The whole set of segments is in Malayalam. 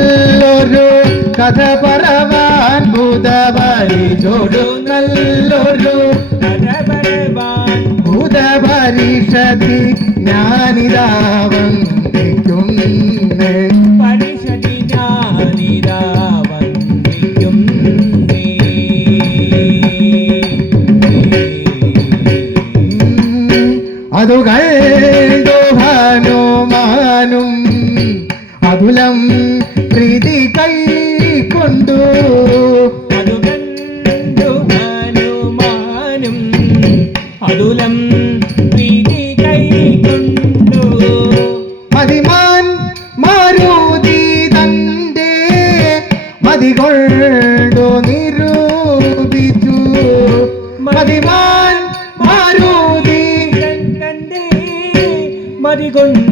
നല്ലൊരു കഥ പറവാൻ ഭൂതവാരി ജോഡു നല്ലൊരു ഭൂതപരിഷതി ഞാനിതാ വന്ദിക്കുന്നുണ്ട് പരീക്ഷത്തിൽ ഞാനിതാ അതുലം കൈക്കൊണ്ടു അതു കണ്ടു ഹനുമാനും അതുലം പ്രീതി കൈക്കൊണ്ടു മതിമാൻ മാരുതി തന്റെ മതി കൊണ്ടു നിരൂപിച്ചു മതിമാൻ മാരുതി തന്റെ മതികൊണ്ടു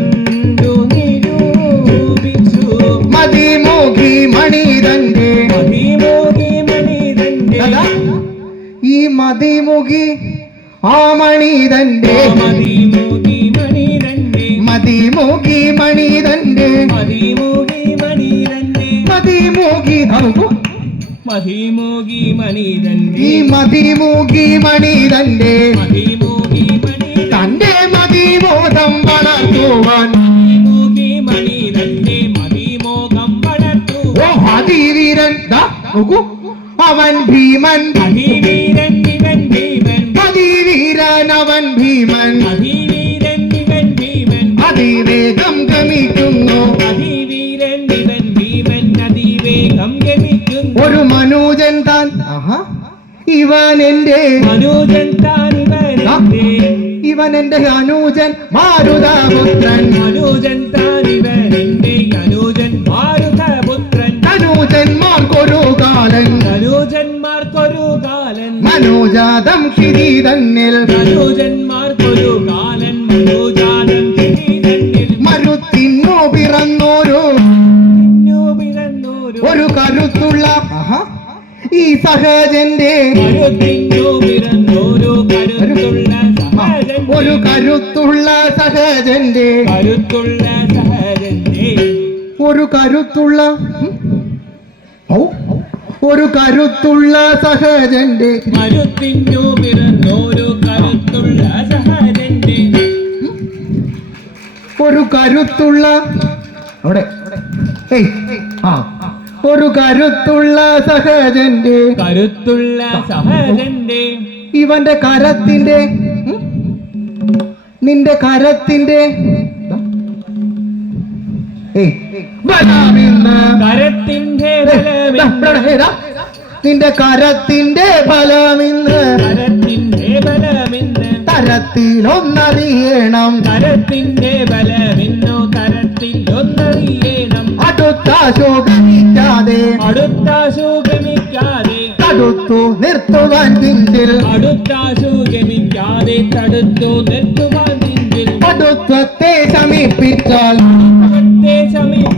മതിമുഖി ആ മണിതന്റെ. മതിമുഖി മണിതന്റെ. മതിമുഖി നമുക്ക് മതിമൂകി മണിതന്റെ. ഈ മതിമൂകി മണിതന്റെ. തന്റെ മതിമോഹം വളർത്തുവാൻ. അവൻ ഭീമൻ. ഭീമീരൻ അവൻ ഭീമൻ. അതിവീരൻ ഇവൻ ഭീമൻ. അതിവേഗം ഗമിക്കുന്നു. അതിവീരൻ ഇവൻ ഭീമൻ. അതിവേഗം ഗമിക്കുന്നു. ഒരു മനോജൻ താൻ ആഹാ. ഇവൻ എന്റെ അനുജൻ താൻ ഇവൻ എന്റെ അനുജൻ മാരുതാപുത്രൻ. അനുജൻ താൻ ഇവൻ മനോജാതം കിരീതന്നിൽ കാലൻ മരുത്തിന്നോ പിറന്നോരോ. ഒരു കരുത്തുള്ള ഈ സഹജന്റെ. ഒരു കരുത്തുള്ള സഹജന്റെ. കരുത്തുള്ള സഹജന്റെ. ഒരു കരുത്തുള്ള ഔ ഒരു കരുത്തുള്ള സഹജന്റെ പിറന്നോരു കരുത്തുള്ള സഹജന്റെ. ഒരു കരുത്തുള്ള അവിടെ. ഏയ്. ആ. ഒരു കരുത്തുള്ള സഹജന്റെ കരുത്തുള്ള സഹജന്റെ. ഇവന്റെ കരത്തിന്റെ നിന്റെ കരത്തിന്റെ. ഏയ്. കരത്തിന്റെ നിന്റെ കരത്തിന്റെ ഫലമിന്ന് കരത്തിന്റെ ഫലമിന്ന് തരത്തിലൊന്നറിയണം കരത്തിന്റെ ഫലമിന്നു തരത്തിലൊന്നറിയണം അടുത്ത ശോകമിക്കാതെ. അടുത്ത ശോകമിക്കാതെ. തടുത്തു നിർത്തുവാൻ പിന്നിൽ അടുത്ത ശോകമിക്കാതെ തടുത്തു നിർത്തുവാൻ പിന്നിൽ അടുത്തത്തെ സമീപിച്ചാൽ സമീപ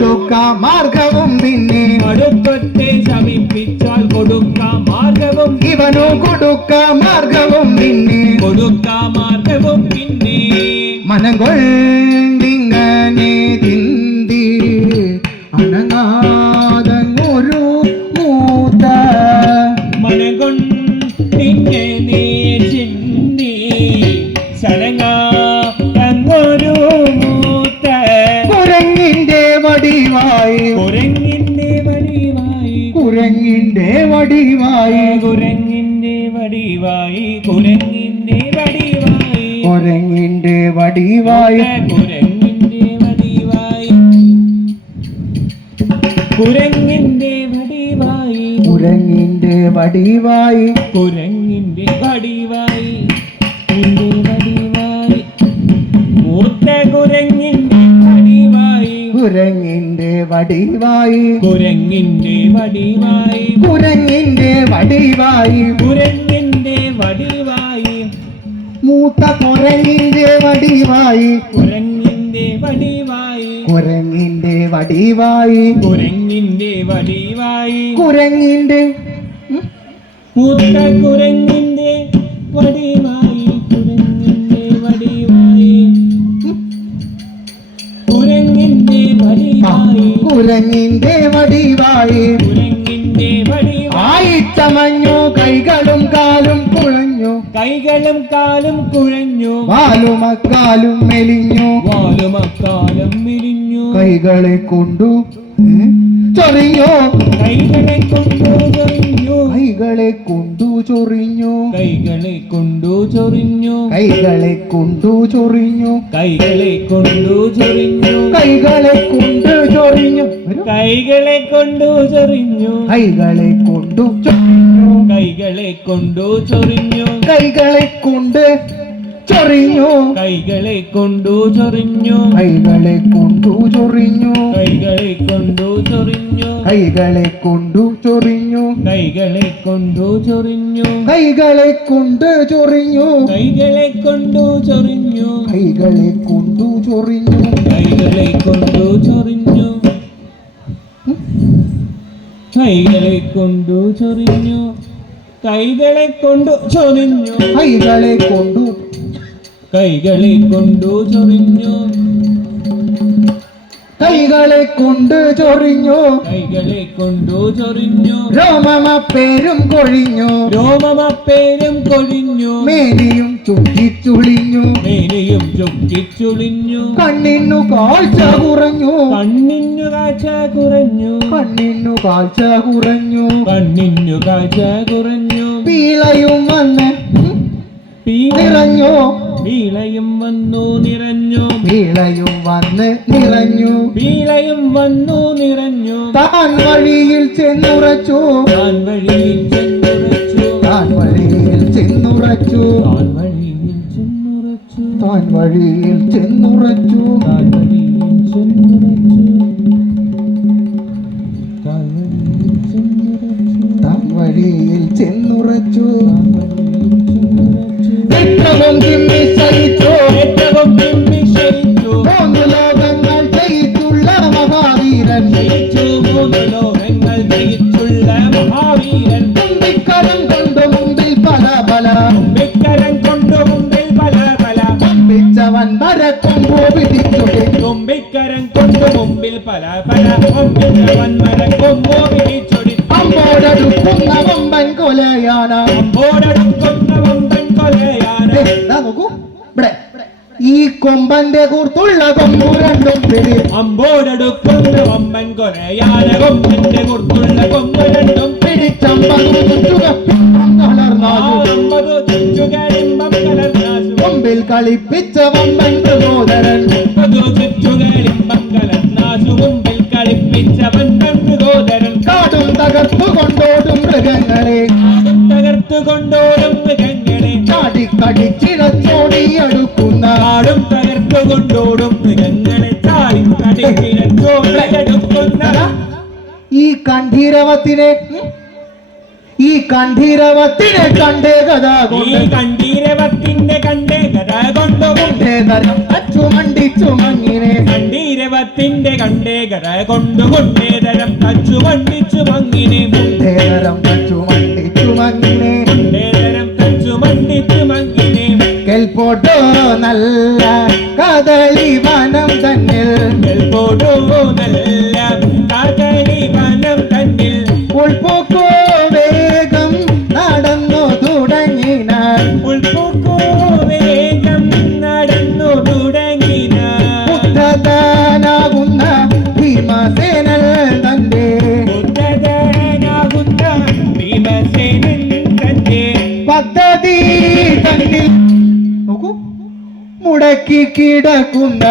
കൊടുക്ക മാർഗവും പിന്നെ അടുപ്പത്തെ ശമിപ്പിച്ചാൽ കൊടുക്ക മാർഗവും ഇവനു കൊടുക്ക മാർഗവും പിന്നെ കൊടുക്ക മാർഗവും പിന്നെ മനം കൊണ്ടിങ്ങനെ വടിവായി കുരങ്ങിന്റെ വടിവായി എന്റെ വടിവായി മൂത്ത കുരങ്ങിന്റെ വടിവായി കുരങ്ങിന്റെ വടിവായി കുരങ്ങിന്റെ വടിവായി കുരങ്ങിന്റെ വടിവായി കുരങ്ങിന്റെ വടിവായി മൂത്ത കുരങ്ങിന്റെ വടിവായി കുരങ്ങിന്റെ വടിവായി കുരങ്ങിന്റെ വടിവായി കുരങ്ങിന്റെ വടിവായി കുരങ്ങിന്റെ മൂത്ത കുരങ്ങിന്റെ വടിവായി കുരങ്ങിന്റെ വടിവായി കുരങ്ങിന്റെ വടിവായി കുരങ്ങിന്റെ വടിവായി കുരങ്ങിന്റെ വടിവായി ആയിട്ടമഞ്ഞു കൈകളും കാലും കുഴഞ്ഞു. കൈകളും കാലും കുഴഞ്ഞു. വാലുമക്കാലും മെലിഞ്ഞു. വാലുമക്കാലും മെലിഞ്ഞു. കൈകളെ കൊണ്ടു? ചൊറിഞ്ഞു. കൈകളെ കൊണ്ടു കൈകളെ കൊണ്ടു ചൊറിഞ്ഞു. കൈകളെ കൊണ്ടു ചൊറിഞ്ഞു. കൈകളെ കൊണ്ടു ചൊറിഞ്ഞു. കൈകളെ കൊണ്ടു ചൊറിഞ്ഞു. കൈകളെ കൊണ്ടു ചൊറിഞ്ഞു. കൈകളെ കൊണ്ടു ചൊറിഞ്ഞു. കൈകളെ കൊണ്ട് ചൊറിഞ്ഞു കൈകളെ കൊണ്ടു ചൊറിഞ്ഞു കൈകളെ കൊണ്ടു ചൊറിഞ്ഞു കൈകളെ കൊണ്ടു ചൊറിഞ്ഞു കൈകളെ കൊണ്ടു ചൊറിഞ്ഞു കൈകളെ കൊണ്ടു ചൊറിഞ്ഞു കൈകളെ കൊണ്ട് ചൊറിഞ്ഞു കൈകളെ കൊണ്ടു ചൊറിഞ്ഞു കൈകളെ കൊണ്ടു ചൊറിഞ്ഞു കൈകളെ കൊണ്ടു ചൊറിഞ്ഞു കൈകളെ കൊണ്ടു ചൊറിഞ്ഞു കൈകളെ കൊണ്ടു ചൊറിഞ്ഞു കൈകളെ കൊണ്ടു കൈകളെ കൊണ്ടു ചൊറിഞ്ഞു. കൈകളെ കൊണ്ട് ചൊറിഞ്ഞു. കൈകളെ കൊണ്ടു ചൊറിഞ്ഞു. രോമമ പേരും കൊഴിഞ്ഞു. രോമമ പേരും കൊഴിഞ്ഞു. മേനിയും ചുക്കിച്ചുളിഞ്ഞു മേനയും ചുക്കിച്ചുളിഞ്ഞു കണ്ണിന്നു കാഴ്ച കുറഞ്ഞു. കണ്ണിന്നു കാഴ്ച കുറഞ്ഞു. കണ്ണിന്നു കാഴ്ച കുറഞ്ഞു. കണ്ണിന്നു കാഴ്ച കുറഞ്ഞു. പീളയും വന്ന് നിറഞ്ഞു. പീളയും വന്നു നിറഞ്ഞു. വീളയും വന്ന് നിറഞ്ഞു. വീളയും വന്നു നിറഞ്ഞു. താൻ വഴിയിൽ ചെന്നുറച്ചു. താൻ വഴിയിൽ ചെന്നുറച്ചു. താൻ വഴിയിൽ ചെന്നുറച്ചു. താൻ വഴിയിൽ ചെന്നുറച്ചു. താൻ വഴിയിൽ ചെന്നുറച്ചു. താൻ വഴിയിൽ ചെന്നുറച്ചു. താൻ വഴിയിൽ ചെന്നുറച്ചു. താൻ വഴിയിൽ ചെന്നുറച്ചു. താൻ വഴിയിൽ ചെന്നുറച്ചു ആനന്ദിമിച്ചോ കൊമ്പന്റെ കൂർത്തുള്ള കൊമ്പു രണ്ടും പിടി. അമ്പോടടുക്കുന്ന അമ്മൻ കൊരയാല കൊമ്പന്റെ കൂർത്തുള്ള കൊമ്പ് രണ്ടും പിടിച്ചമ്പതും കൊമ്പിൽ കളിപ്പിച്ച വമ്പൻ കണ്ഠീരവത്തിനെ കണ്ടേ കഥാ കൊണ്ട്. കണ്ടീരവത്തിന്റെ കണ്ടേ കഥ കൊണ്ടുമുണ്ടേ തരം അച്ചുമണ്ടിച്ചു മങ്ങിനെ കണ്ടീരവത്തിന്റെ കണ്ടേ കഥ കൊണ്ടുകൊണ്ടേ തരം തച്ചു മണ്ണിച്ചു മങ്ങിനെ തരം അച്ചുമണ്ടിച്ചു മങ്ങിനെ തരം തച്ചു മണ്ണിച്ചു മങ്ങിനെ കെൽപ്പോട്ടോ നല്ല മുടക്കി കിടക്കുന്ന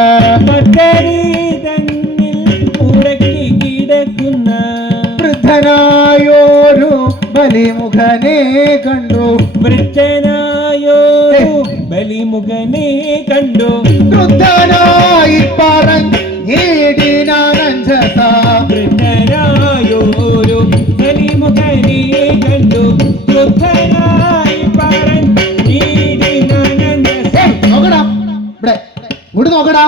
തന്നിൽ ഉറക്കി കിടക്കുന്ന വൃദ്ധനായോരു ബലിമുഖനെ കണ്ടു. വൃദ്ധനായോ ബലിമുഖനെ കണ്ടു. വൃദ്ധനായി പറഞ്ഞിടിനാൻ രസ വൃദ്ധനായോരു ബലിമുഖനെ കണ്ടു. വൃദ്ധനായി നോക്കടാ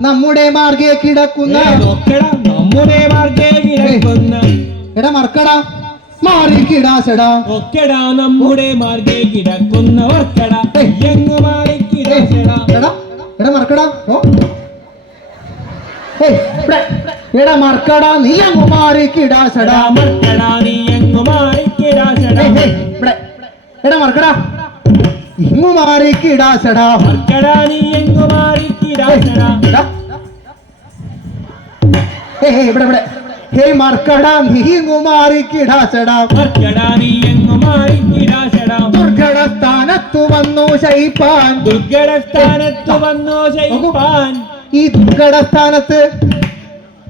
നമ്മുടെ മാർഗേ കിടക്കുന്ന. നമ്മുടെ മാർഗേ കിടക്കുന്ന. എടാ മറക്കടാ. മാറി കിടാസടാ ഒക്കെടാ നമ്മുടെ മാർഗേ കിടക്കുന്ന ഓർക്കടാ എങ്ങ് മാറി കിടക്കടാ എടാ എടാ മറക്കടാ. ഓ. എടാ മറക്കടാ നീ അങ്ങ് മാറി കിടാസടാ മർക്കടാ നീ അങ്ങ് മാറി കിടാസടാ എടാ മറക്കടാ. ഇങ്ങു മാറി കിടാസടാ മർക്കടാ നീ എങ്ങ് മാറി ഇവിടെ ഇവിടെ. ഹേയ് മറക്കടാ നീ ഇങ്ങു മാറി കിടാസടാ മർക്കടാ നീ എങ്ങ് മാറി കിടാസടാ ദുർഘട സ്ഥാനത്തു വന്നു ശയിപ്പാൻ. ദുർഘട സ്ഥാനത്തു വന്നു ശയിപ്പാൻ. ഈ ദുർഘട സ്ഥാനത്ത്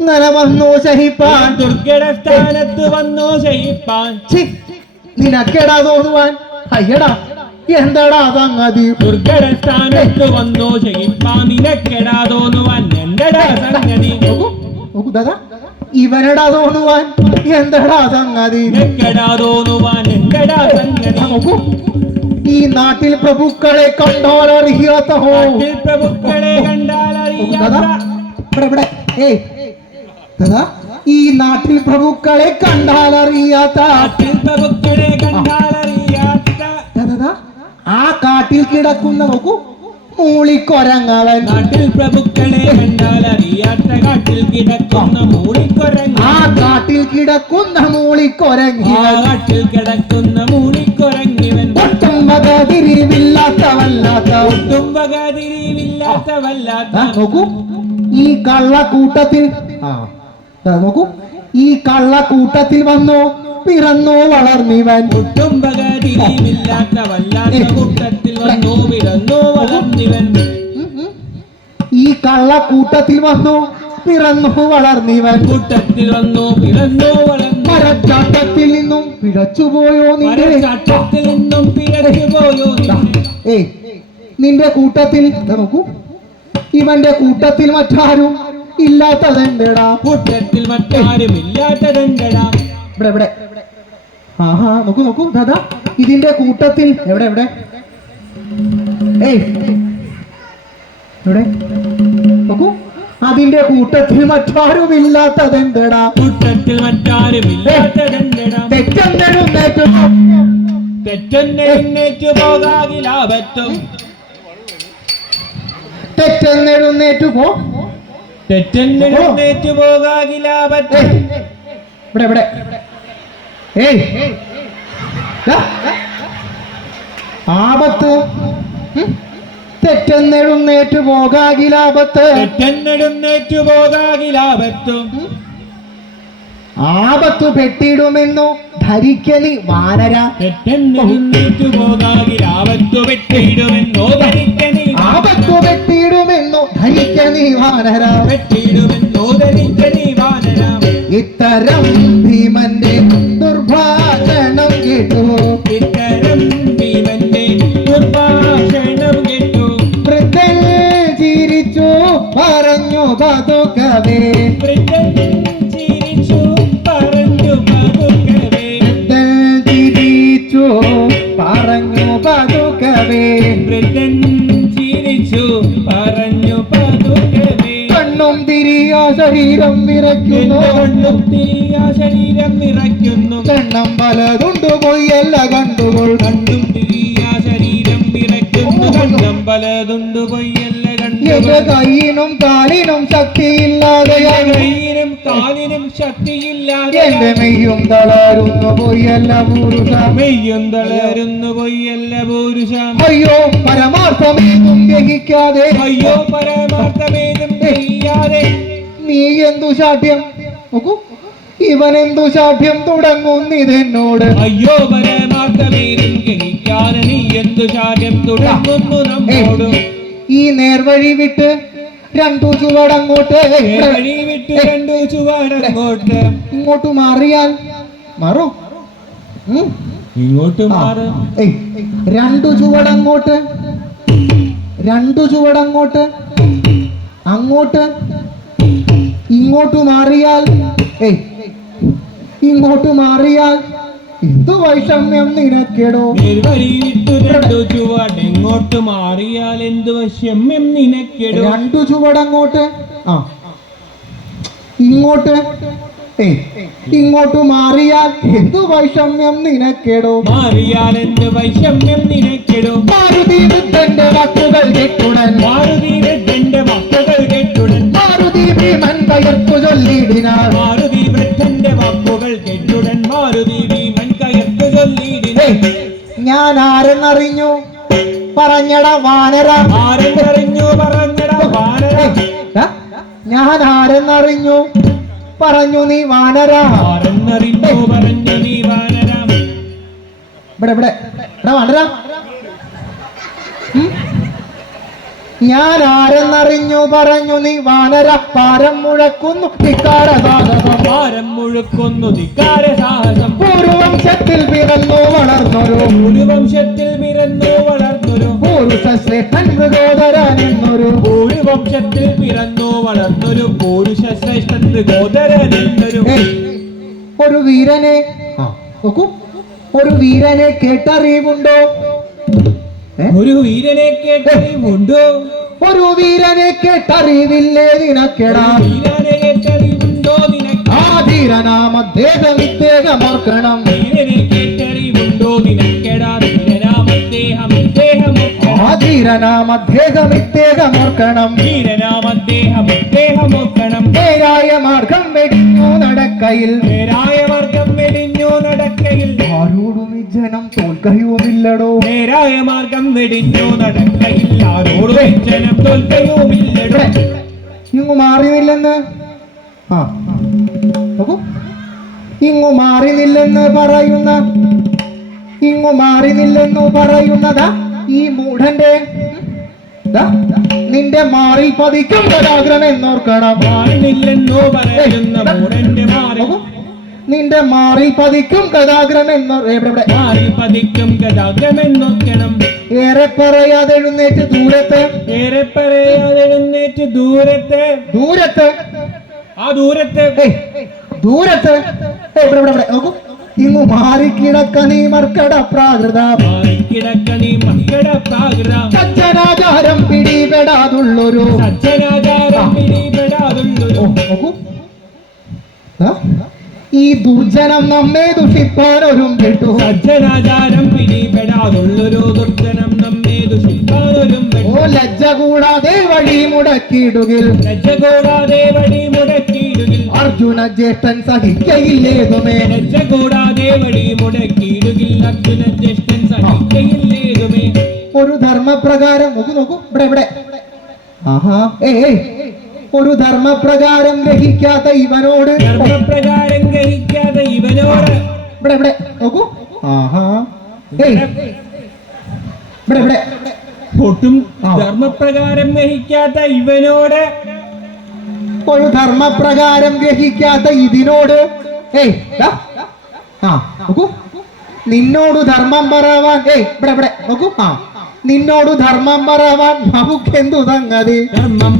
ഇങ്ങനെ വന്നു ശഹിപ്പാൻ ദുർഘട സ്ഥാനത്ത് വന്നോ ശയിപ്പാൻ. ഛി, നിനക്കെടാ തോന്നുവാൻ. അയ്യടാ. എന്താടാ സംഗതി ദുർഘട സ്ഥാനത്ത് വന്നോ ജയിപ്പാ നിനക്കെടാ തോന്നുവാൻ എന്തെടാ സംഗതി? നോക്കൂ, ദാദാ ഇവനെടാ തോന്നുവാൻ എന്താടാ സംഗതി നിനക്കെടാ തോന്നുവാൻ എന്തെടാ സംഗതി? നോക്കൂ. ഈ നാട്ടിൽ പ്രഭുക്കളെ അറിയാത്ത കണ്ടാൽ ഇവിടെ ഇവിടെ. ഏയ്. ദാദാ ഈ നാട്ടിൽ പ്രഭുക്കളെ കണ്ടാലറിയാത്ത നാട്ടിൽ പ്രഭുക്കളെ ദാദാ ആ കാട്ടിൽ കിടക്കുന്ന നോക്കൂ. മൂളിക്കൊരങ്ങവൻ. നാട്ടിൽ പ്രഭുക്കളെ കണ്ടാലറിയാത്ത കാട്ടിൽ കിടക്കുന്ന മൂളിക്കൊരങ്ങ ആ കാട്ടിൽ കിടക്കുന്ന ആ കാട്ടിൽ കിടക്കുന്ന മൂളിക്കൊരങ്ങിവൻ ഒട്ടും വകതിരിവില്ലാത്തവല്ലാത്ത ആ, നോക്കൂ. ഈ കള്ളക്കൂട്ടത്തിൽ ആ നോക്കൂ. ഈ കള്ളക്കൂട്ടത്തിൽ വന്നു പിറന്നോ വളർന്നിവൻ. തുമ്പകതിരിവില്ലാത്ത വല്ലാത്ത കൂട്ടത്തിൽ വന്നോ പിറന്നോ വളർന്നിവൻ. ഈ കള്ള ഈ കള്ളക്കൂട്ടത്തിൽ വന്നു പിറന്നു വളർന്നിവൻ. കൂട്ടത്തിൽ വന്നോ പിറന്നോ മരച്ചാട്ടത്തിൽ നിന്നും പിഴച്ചുപോയോ നിന്റെ? ചാട്ടത്തിൽ നിന്നും പിഴച്ചുപോയോ ഏയ് നിന്റെ കൂട്ടത്തിൽ നോക്കൂ. ഇവന്റെ കൂട്ടത്തിൽ മറ്റാരും ഇല്ലാത്തതെന്തെടാ? കൂട്ടത്തിൽ മറ്റാരും ഇല്ലാത്തതെന്തടാ ഇവിടെ ഇവിടെ. ആഹാ നോക്കൂ നോക്കൂ. ദാദാ ഇതിന്റെ കൂട്ടത്തിൽ എവിടെ എവിടെ? ഏയ്. എവിടെ? നോക്കൂ. അതിന്റെ കൂട്ടത്തിൽ മറ്റാരും ഇല്ലാത്തതെന്തടാ കൂട്ടത്തിൽ മറ്റാരും ഇല്ലാത്തതെന്തടാ തെറ്റെന്നെഴുന്നേറ്റു തെറ്റെന്നേറ്റു എണ്ണേറ്റു പറ്റും തെറ്റെന്നെഴുന്നേറ്റു പോ. തെറ്റെന്നെ എണ്ണേറ്റു ഇവിടെ ഇവിടെ. ഏയ്. ആപത്ത്. തെറ്റെന്നെഴുന്നേറ്റു പോകാകിലാപത്ത് തെറ്റെന്നെടുന്നേറ്റു പോകാകിലാപത്തും ആപത്തു പെട്ടിടുമെന്നു ധരിക്കലി വാനര. തെറ്റെന്നെഴുന്നേറ്റു പോകാകിലാപത്തു പെട്ടിടുമെന്നോ ധരിക്കണി ആപത്തു ധരിക്ക നീ വാനര വെട്ടിയിടുമെന്നോ നീ വാനരാം ഇത്തരം ഭീമന്റെ ദുർഭാഷണം കേട്ടു. ഇത്തരം ഭീമന്റെ ദുർഭാഷണം കേട്ടു. വൃദ്ധൻ ചിരിച്ചു പറഞ്ഞു പതുക്കവേ. വൃദ്ധൻ എന്റെ കണ്ടു കൈയിനും കാലിനും ശക്തിയില്ലാതെ കൈയിനും കാലിനും ശക്തിയില്ലാതെ എന്റെ മെയ്യും തളരുന്നു പോയല്ല പുരുഷ. മെയ്യും തളരുന്നു പോയല്ല പൂരുഷ. അയ്യോ പരമാർത്ഥമേതും ഗ്രഹിക്കാതെ. അയ്യോ പരമാർത്ഥമേതും ഗ്രഹിക്കാതെ. നീ എന്തു ശാഠ്യം? നോക്കൂ. ഇവൻ എന്തു ശാഠ്യം തുടങ്ങുന്നിതെന്നോട് അയ്യോ പരമാർത്ഥമേതും ഗ്രഹിക്കാതെ നീ എന്തു ശാഠ്യം തുടങ്ങുന്നു നമ്മോടും? ഈ നേർവഴി വിട്ട് രണ്ടു ചുവടങ്ങോട്ട് വിട്ട് രണ്ടു ചുവടങ്ങോട്ട് ഇങ്ങോട്ട് മാറിയാൽ മാറോ. ഇങ്ങോട്ട് രണ്ടു ചുവടങ്ങോട്ട് രണ്ടു ചുവടങ്ങോട്ട് അങ്ങോട്ട്. ഇങ്ങോട്ട് മാറിയാൽ ഏയ് ഇങ്ങോട്ട് മാറിയാൽ എന്തു വൈഷമ്യം നിനക്കെടോ? രണ്ടു ചുവട് എങ്ങോട്ട് മാറിയാൽ എന്തു വൈഷമ്യം നിനക്കെടോ? രണ്ടു ചുവടങ്ങോട്ട്? ആ. ഇങ്ങോട്ട്. ഇങ്ങോട്ട് മാറിയാൽ എന്തു വൈഷമ്യം നിനക്കെടോ? മാറിയാൽ എന്ത് വൈഷമ്യം നിനക്കെടോ? മാറുതി വൃദ്ധന്റെ വാക്കുകൾ കേട്ടുടൻ. മാറുതി വൃദ്ധന്റെ വാക്കുകൾ കേട്ടുടൻ. മാരുതി ഭീമൻ കയർത്തു ചൊല്ലിടിനാൽ മാരുതി വൃദ്ധന്റെ ഏയ്, ഞാൻ ആരെന്നറിഞ്ഞു പറഞ്ഞട വാനര. ആരെന്നറിഞ്ഞു? പറഞ്ഞട വാനര. ഞാൻ ആരെന്നറിഞ്ഞു പറഞ്ഞു നീ വാനര. ആരെന്നറിഞ്ഞു? പറഞ്ഞു നീ വാനര. ഇവിടെ ഇവിടെ. വാനര? ഞാൻ ആരെന്നറിഞ്ഞു പറഞ്ഞു നീ വാനര പാരം മുഴക്കുന്നു ധിക്കാര സാഹസം പാരം മുഴക്കുന്നു ധിക്കാര സാഹസം പൂർവംശത്തിൽ പിറന്നു വളർന്നൊരു. ഒരു വംശത്തിൽ പിറന്നു വളർന്നൊരു. പുരുഷ ശ്രേഷ്ഠൻ മൃഗോദരൻ എന്നൊരു. ഒരു വംശത്തിൽ പിറന്നു വളർന്നൊരു. പുരുഷ ശ്രേഷ്ഠൻ ഗോദരൻ എന്നൊരു. ഏയ്, ഒരു വീരനെ. നോക്കൂ. ഒരു വീരനെ കേട്ടറിവുണ്ടോ? ഒരു വീരനെ കേട്ടറിവുണ്ടോ ഒരു വീരനെ കേട്ടറിവില്ലേ നിനക്കെടാ? വീരനെ കേട്ടറിവുണ്ടോ നിനക്ക്? ആ ധീരനാമ ദേഹം ഇദ്ദേഹം വീരനെ കേട്ടറിവുണ്ടോ നിനക്കെടാ? വീരനാം അദ്ദേഹം ഇദ്ദേഹം ആ ഇദ്ദേഹം ഒക്കണം. നേരായ മാർഗം വെടിഞ്ഞു നടക്കയിൽ. നേരായ മാർഗം വെടിഞ്ഞു നടക്കയിൽ. ആരോടും ഈ ജനം തോൽക്കയുമില്ലടോ നേരായ മാർഗം വെടിഞ്ഞു നടക്കയിൽ. ആരോടും ജനം തോൽക്കയുമില്ലടോ ഇങ്ങു മാറിയില്ലെന്ന് ആ നോക്കൂ. ഇങ്ങു മാറിനില്ലെന്ന് പറയുന്ന ഇങ്ങു മാറിനില്ലെന്നു പറയുന്നതാ ഈ മൂഢന്റെ നിന്റെ മാറിൽ പതിക്കും ഒരാഗ്രഹം എന്നോർക്കണം മാറുന്നില്ലെന്നോ പറയുന്ന മൂടന്റെ മാറി നിന്റെ മാറിൽ പതിക്കും ഗതാഗ്രം എന്നോ എവിടെ എവിടെ മാറി പതിക്കും ഗതാഗ്രമെന്നൊക്കണം ഏറെ പറയാതെ എഴുന്നേറ്റ് ദൂരത്തെ. ഏറെ പറയാതെഴുന്നേറ്റ് ദൂരത്തെ. ദൂരത്തെ. ആ ദൂരത്തെ. ദൂരത്തെ. നോക്കൂ. ഇങ്ങു മാറിക്കിടക്കണി മർക്കട പ്രാകൃത. മക്കട പ്രാകൃത. സജ്ജനാചാരം പിടിപെടാതുള്ളൊരു. സജ്ജനാചാരം ഈ ദുർജനം നമ്മെ ദുഷിപ്പാൻ ഒരു കേട്ടു സജ്ജനാചാരം പിടിപെടാതുള്ളൊരു ദുർജനം നമ്മെ ദുഷിപ്പാനൊരും ഓ ലജ്ജ കൂടാതെ വഴി മുടക്കിയിടുകിൽ. ലജ്ജ കൂടാതെ വഴി മുടക്കിയിടുകിൽ അർജുന ജ്യേഷ്ഠൻ സഹിക്കയില്ലേതുമേ രക്ഷ കൂടാതെ വഴി മുടക്കിയിടുകിൽ അർജുന ജ്യേഷ്ഠൻ സഹിക്കയില്ലേതുമേ ഒരു ധർമ്മപ്രകാരം നോക്കൂ നോക്കൂ ഇവിടെ ഇവിടെ. ആഹാ ഏയ്. ഒരു ധർമ്മപ്രകാരം ഗ്രഹിക്കാത്ത ഇവനോട്. ധർമ്മപ്രകാരം ഗ്രഹിക്കാത്ത ഇവനോട്. ഇവിടെ ഇവിടെ നോക്കൂ. ആഹാ ഏയ് ഇവിടെ ഇവിടെ. ഒട്ടും ധർമ്മപ്രകാരം ഗ്രഹിക്കാത്ത ഇവനോട്. ഒരു ധർമ്മപ്രകാരം ഗ്രഹിക്കാത്ത ഇതിനോട് ഏയ്. ആ നോക്കൂ. നിന്നോട് ധർമ്മം പറവാൻ ഏയ് ഇവിടെ ഇവിടെ നോക്കൂ. ആ നിന്നോട് ധർമ്മം പറവാൻ നമുക്കെന്തു സംഗതി? ധർമ്മം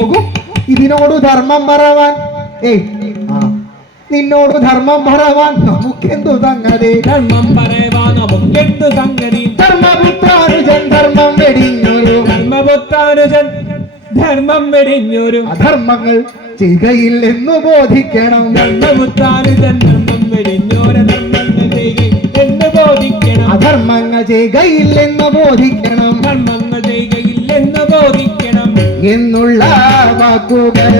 നോക്കൂ. ഇതിനോട് ധർമ്മം പറവാൻ ഏയ് നിന്നോട് ധർമ്മം പറവാൻ നമുക്കെന്തു സംഗതി? ധർമ്മം പറയുവാൻ നമുക്കെന്തു സംഗതി? ധർമ്മപുത്രാനുജൻ ധർമ്മം വെടിഞ്ഞൊരു ധർമ്മപുത്രാനുജൻ ധർമ്മം വെടിഞ്ഞൊരു അധർമ്മങ്ങൾ ചെയ്യുകയില്ലെന്നു ബോധിക്കണം. ധർമ്മമുത്താറ് ധർമ്മം വെടിഞ്ഞോര ധർമ്മങ്ങൾ എന്ന് ബോധിക്കണം. അധർമ്മങ്ങൾ ചെയ്യുകയില്ലെന്ന് ബോധിക്കണം. ധർമ്മങ്ങൾ ചെയ്യുകയില്ലെന്ന് ബോധിക്കണം. എന്നുള്ള വാക്കുകൾ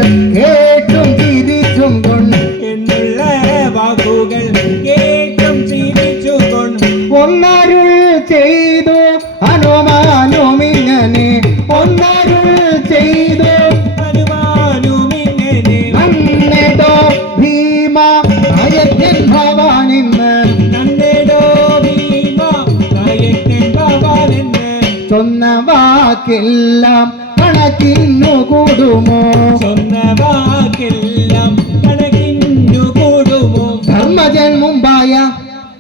കൂടുമോ? ധർമ്മജൻ മുമ്പായ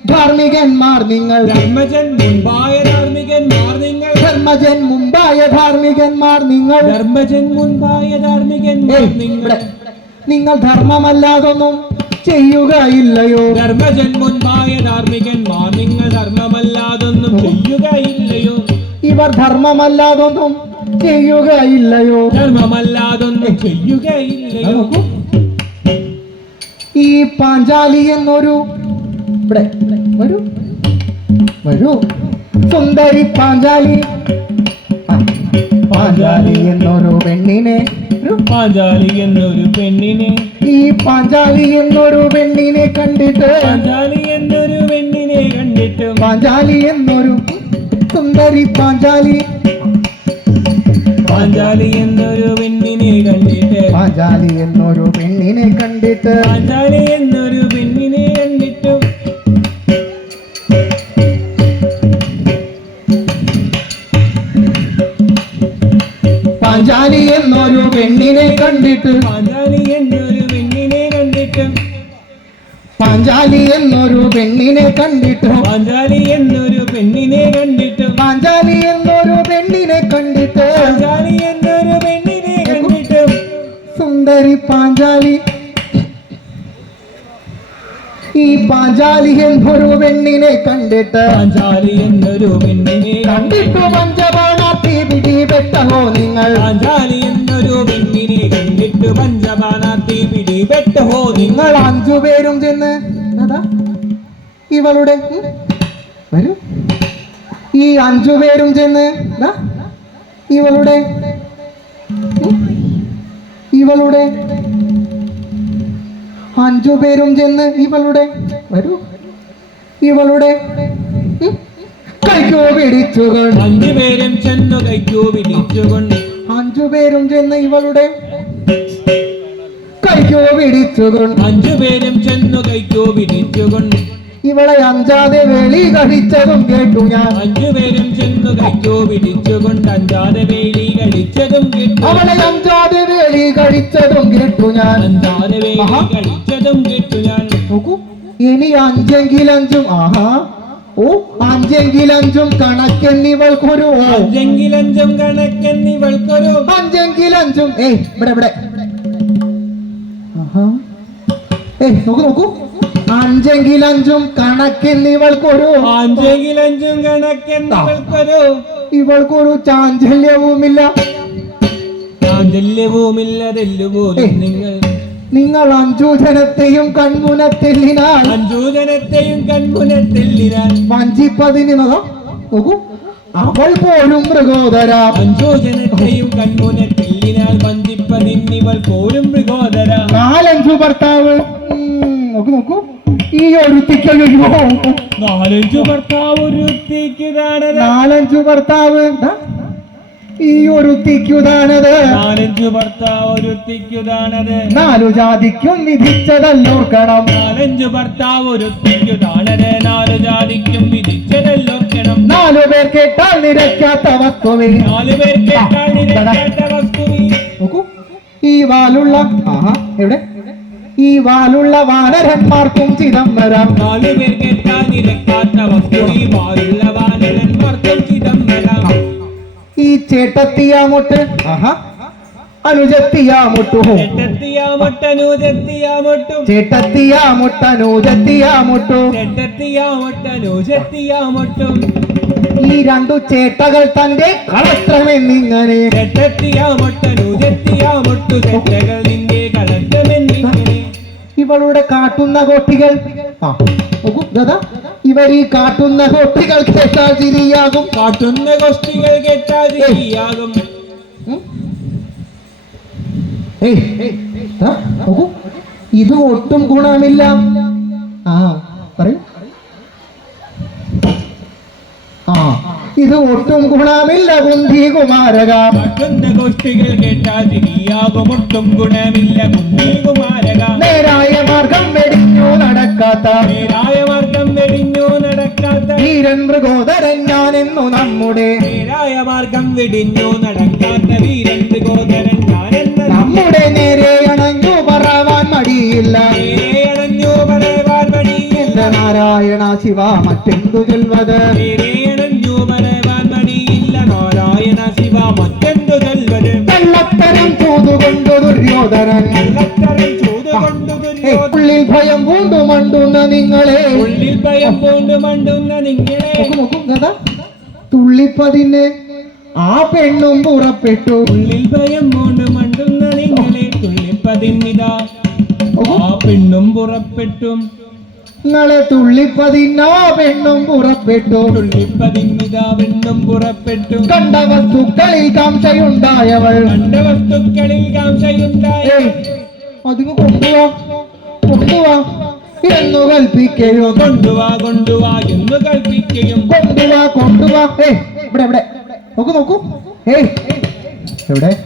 ധാർമ്മികന്മാർ നിങ്ങൾ. ധർമ്മജൻ മുൻപായ ധാർമ്മികന്മാർ നിങ്ങൾ. ധർമ്മ ധർമ്മജൻ മുമ്പായ ധാർമ്മികന്മാർ നിങ്ങൾ. ധർമ്മജൻ മുൻപായ ധാർമ്മികന്മാർ നിങ്ങൾ. ഇവിടെ. നിങ്ങൾ ധർമ്മമല്ലാതൊന്നും ചെയ്യുകയില്ലയോ? ധർമ്മജൻ മുൻപായ ധാർമ്മികന്മാർ നിങ്ങൾ ധർമ്മമല്ലാതൊന്നും ചെയ്യുകയില്ലയോ? ഇവർ ധർമ്മമല്ലാതൊന്നും ചെയ്യുകയില്ലയോ? ധർമ്മമല്ലാതൊന്നും ചെയ്യുകയില്ലയോ? നോക്കൂ. ഈ പാഞ്ചാലി എന്നൊരു ഇവിടെ വരൂ. വരൂ. സുന്ദരി പാഞ്ചാലി. പാഞ്ചാലി എന്നൊരു പെണ്ണിനെ. പാഞ്ചാലി എന്നൊരു പെണ്ണിനെ. ഈ പാഞ്ചാലി എന്നൊരു പെണ്ണിനെ കണ്ടിട്ട് പാഞ്ചാലി എന്നൊരു പെണ്ണിനെ കണ്ടിട്ട് പാഞ്ചാലി എന്നൊരു സുന്ദരി പാഞ്ചാലി. പാഞ്ചാലി എന്നൊരു പെണ്ണിനെ കണ്ടിട്ട്. പാഞ്ചാലി എന്നൊരു പെണ്ണിനെ കണ്ടിട്ട്. പാഞ്ചാലി എന്നൊരു പെണ്ണിനെ കണ്ടിട്ട്. പാഞ്ചാലി എന്നൊരു പെണ്ണിനെ കണ്ടിട്ട്. പാഞ്ചാലി എന്നൊരു പെണ്ണിനെ കണ്ടിട്ട്. പാഞ്ചാലി എന്നൊരു പെണ്ണിനെ കണ്ടിട്ട്. പാഞ്ചാലി എന്നൊരു പെണ്ണിനെ കണ്ടിട്ട് പാഞ്ചാലി എന്നൊരു പെണ്ണിനെ കണ്ടിട്ടു പിടി പിടിപെട്ടഹോ നിങ്ങൾ? പാഞ്ചാലി എന്നൊരു പെണ്ണിനെ കണ്ടിട്ട് പിടി പിടിപെട്ടോ നിങ്ങൾ? അഞ്ചു പേരും ചെന്ന് അതാ ഇവളുടെ വരൂ. ഈ അഞ്ചു പേരും ചെന്ന് ഇവളുടെ ഇവളുടെ. അഞ്ചു പേരും ചെന്ന് ഇവളുടെ വരൂ. ഇവളുടെ കൈക്കോ പിടിച്ചുകൊണ്ട്. അഞ്ചു പേരും ചെന്നു കൈക്കോ പിടിച്ചുകൊണ്ട്. അഞ്ചുപേരും ചെന്ന് ഇവളുടെ കൈക്കോ പിടിച്ചുകൊണ്ട്. അഞ്ചു പേരും ചെന്നു കൈക്കോ പിടിച്ചുകൊണ്ട്. ഇവളെ അഞ്ചാതെ വേളി കഴിച്ചതും കേട്ടു ഞാൻ. അഞ്ചു പേരും ചെന്നു കൈക്കോ പിടിച്ചുകൊണ്ട് അഞ്ചാതെ വേളി കഴിച്ചതും കേട്ടു. അവളെ അഞ്ചാതെ വേളി കഴിച്ചതും കേട്ടു ഞാൻ. അഞ്ചാതെ വേളി കഴിച്ചതും കേട്ടു ഞാൻ. നോക്കൂ അഞ്ചെങ്കിൽ അഞ്ചും ആഹാ. ഓ അഞ്ചെങ്കിൽ അഞ്ചും കണക്കെന്നിവൾക്കൊരു അഞ്ചെങ്കിൽ അഞ്ചും കണക്കെന്നിവൾക്കൊരു അഞ്ചെങ്കിലഞ്ചും. ഏ ഇവിടെ ഇവിടെ. ആഹാ. ഏയ് നോക്കൂ നോക്കൂ. അഞ്ചെങ്കിലഞ്ചും കണക്കെന്നിവൾക്കൊരു അഞ്ചെങ്കിലഞ്ചും കണക്കെന്നിവൾക്കൊരു ഇവൾക്കൊരു ചാഞ്ചല്യവുമില്ല. ചാഞ്ചല്യവുമില്ലതെല്ലുപോലും ഏയ്. നിങ്ങൾ നിങ്ങൾ അഞ്ചു ജനത്തെയും കൺമുനത്തെല്ലിനാൽ അഞ്ചൂജനത്തെയും കൺമുനത്തെല്ലിനാൽ വഞ്ചിപ്പതിന്. നോക്കൂ. അവൾ പോലും മൃഗോദര. അഞ്ചൂജനത്തെയും കൺമുനത്തെല്ലിനാൽ വഞ്ചിപ്പതിന്നിവൾ പോലും മൃഗോദര. നാലഞ്ചു ഭർത്താവ്. നോക്കൂ നോക്കൂ. ഈ ഒരുത്തിക്ക് നാലഞ്ചു ഭർത്താവ് ഒരുത്തിക്ക് നാലഞ്ചു ഭർത്താവ്. ദാ, ഈ ഒരുത്തിക്കുതാണത്. നാലഞ്ചു ഭർത്താവ് ഒരുത്തിക്കുതാണത്. നാലു ജാതിക്കും വിധിച്ചതല്ലോർക്കണം. നാലഞ്ചു ഭർത്താവ് ഒരുത്തിക്കുതാണത്. നാലു ജാതിക്കും വിധിച്ചതല്ലോക്കണം നാലു പേർ കേട്ടാൽ നിരക്കാത്ത വസ്തുവിൽ. നാലു പേർ കേട്ടാൽ നിരക്കാത്ത വസ്തുവിൽ. നോക്കൂ. ഈ വാലുള്ള ആഹാ എവിടെ? ഈ വാലുള്ള വാനരന്മാർക്കും ചിദംബരം. നാലു പേർ കേട്ടാൽ നിരക്കാത്ത വസ്തു ഈ വാനരന്മാർക്കും ചേട്ടത്തിയാമൊട്ട്. ആഹാ. അനുജത്തിയാമൊട്ടു. ഈ രണ്ടു ചേട്ടകൾ തന്റെ കളത്രമെന്നിങ്ങനെ. ഇവളുടെ കാട്ടുന്ന കോട്ടികൾ ആ നോക്കൂ ദാദാ ഇവർ ഈ കാട്ടുന്ന കോട്ടികൾ കേട്ടാൽ ചിരിയാകും. കാട്ടുന്ന ഗോഷ്ഠികൾ കേട്ടാൽ ശരിയാകും ഇത് ഒട്ടും ഗുണമില്ല. ആ പറയൂ. ആ ഇത് ഒട്ടും ഗുണമില്ല കുന്തി കുമാരക. ഗോഷ്ഠികൾ കേട്ടാൽ ശരിയാകും ഒട്ടും ഗുണമില്ല കുമാരക. നേരായ മാർഗം വെടിഞ്ഞു നടക്കാത്ത നേരായ മാർഗം വീരൻ മൃഗോദരൻ ഞാൻ എന്നു നമ്മുടെ നേരായ മാർഗം വിടിഞ്ഞു നടക്കാത്ത വീരൻ മൃഗോദരൻ ഞാൻ നമ്മുടെ നേരെ അണഞ്ഞു പറവാൻ മടിയില്ല. നാരായണ ശിവ മറ്റെന്തു ചെൽവത് ശിവ മറ്റെന്തു ചെൽവത് കള്ളത്തരം ചൂതുകൊണ്ടു ദുര്യോധനൻ. കള്ളത്തരം ഉള്ളിൽ ഭയം പൂണ്ടു മണ്ടുന്ന നിങ്ങളെ. ഉള്ളിൽ ഭയം പൂണ്ടു മണ്ടുന്ന നിങ്ങളെ. നോക്കൂ നോക്കൂ കഥ തുള്ളിപ്പതിന് ആ പെണ്ണും പുറപ്പെട്ടു. ഉള്ളിൽ ഭയം പൂണ്ടു മണ്ടുന്ന നിങ്ങളെ. തുള്ളിപ്പതിന്നിതാ ആ പെണ്ണും പുറപ്പെട്ടു. നിങ്ങളെ തുള്ളിപ്പതിന്നാ പെണ്ണും പുറപ്പെട്ടു. തുള്ളിപ്പതിന്നിതാ പെണ്ണും പുറപ്പെട്ടു. കണ്ട വസ്തുക്കളിൽ കാംക്ഷയുണ്ടായവൾ. കണ്ട വസ്തുക്കളിൽ കാംക്ഷയുണ്ടായ അതിന് അതിങ്ങ് കൊണ്ടുവാ. എന്ന് കൽപ്പിക്കുകയോ കൊണ്ടുവാ കൊണ്ടുവാ എന്ന് കൽപ്പിക്കുകയും കൊണ്ടുവാ കൊണ്ടുവാ. ഏ ഇവിടെ ഇവിടെ. നോക്കൂ നോക്കൂ. ഏയ് എവിടെ?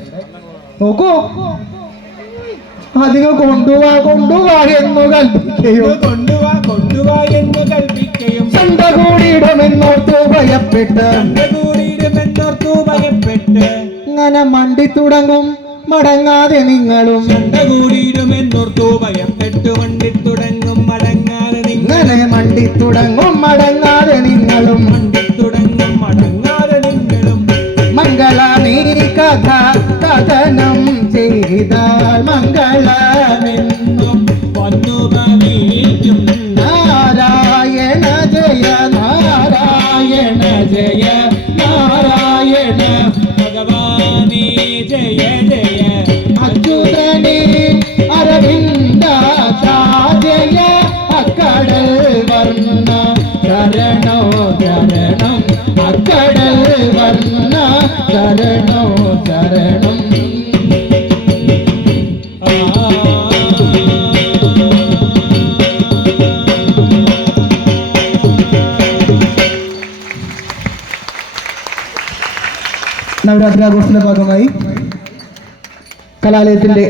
നോക്കൂ. അധികം കൊണ്ടുവാ കൊണ്ടുവാ എന്ന് കൽപ്പിക്കുകയോ കൊണ്ടുവാ കൊണ്ടുവാ എന്ന് കൽപ്പിക്കുകയും ചന്ത കൂടിയിടമെന്നോർത്തു ഭയപ്പെട്ട്. ചന്ത കൂടിയിടമെന്നോർത്തു ഭയപ്പെട്ട്. ഇങ്ങനെ മണ്ടി തുടങ്ങും. മടങ്ങാതെ നിങ്ങളും കൂടിയിടുമെന്നോർത്തു ഭയപ്പെട്ടു വണ്ടി തുടങ്ങും മടങ്ങാതെ നിങ്ങളെ മണ്ടി തുടങ്ങും മടങ്ങാതെ നിങ്ങളും ശരണോ ശരണം നവരാത്രി ആഘോഷത്തിന്റെ ഭാഗമായി കലാലയത്തിന്റെ